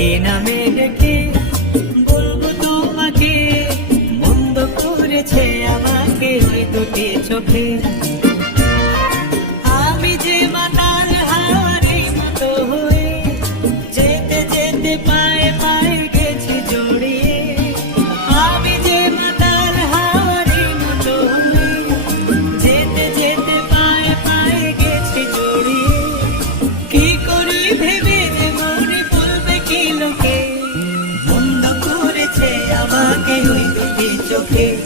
কে নামে ডেকে বলব তোমাকে বন্ধ করেছে আমাকে ওই দুটি চোখে। চোখে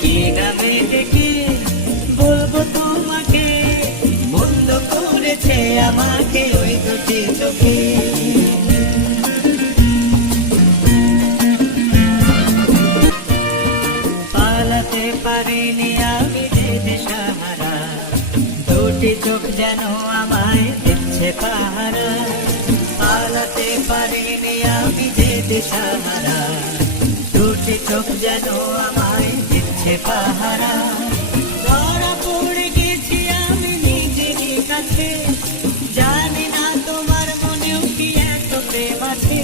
কি নামে ডেকে বলব তোমাকে? বন্ধ করেছে আমাকে ওই দুটি চোখে। পালাতে পারিনি আমি দিশাহারা। দুটি চোখ যেন আমায় দিচ্ছে পাহারা। পালাতে পারিনি আমি যে দিশাহারা। দুটি চোখ যেন আমায় দিচ্ছে পাহারা। ধরা পড়ে গেছি আমি নিজেরই কাছে জানি না তোমার মনেও কি এত প্রেম আছে।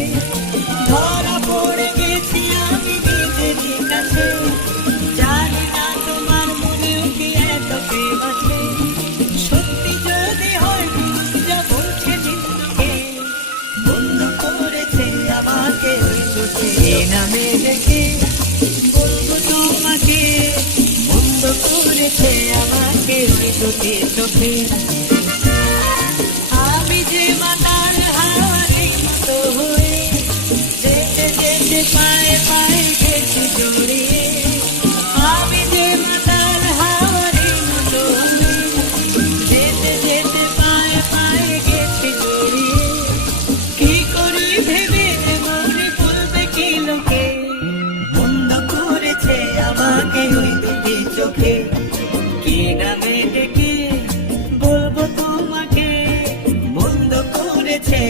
ধরা পড়ে গেছি আমি নিজেরই কাছে জানি না তোমার মনেও কি এত প্রেম আছে। সত্যি যদি হয়, যা বলছে বন্ধ করেছে আমাকে নামে দুটি চোখে। আমি যে মাতাল হাওয়ারি মতো হয়ে যেতে যেতে পায়ে পায়ে গেছি জড়িয়ে। আমি কি করি ভেবে মনে বলবে কি লোকে? আমাকে ওই চোখে। কি নামে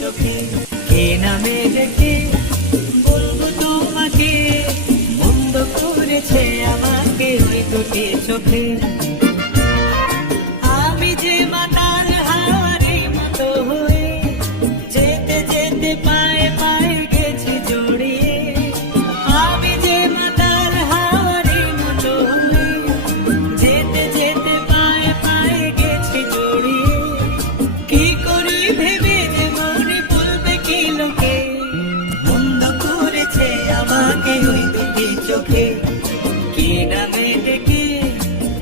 চোখে। কে নামে দেখে বলব তোমাকে। বন্ধ করেছে আমাকে ওই দুটি চোখে। আমি যে মাতাল হাওয়ারি মতো হয়ে যেতে যেতে পায়ে চোখে কি নামে ডেকে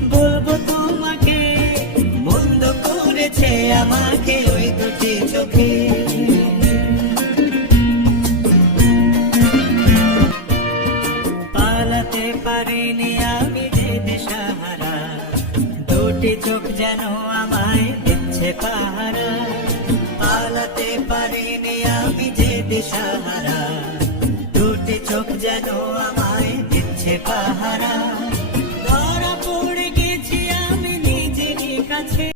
বলব তোমাকে? বন্ধ করেছে আমাকে ওই দুটি চোখে। পালাতে পারিনি আমি যে দিশাহারা। দুটি চোখ যেন আমায় দিচ্ছে পাহারা। পালাতে পারিনি আমি যে দিশাহারা। দুটি চোখ যেন পাহারা।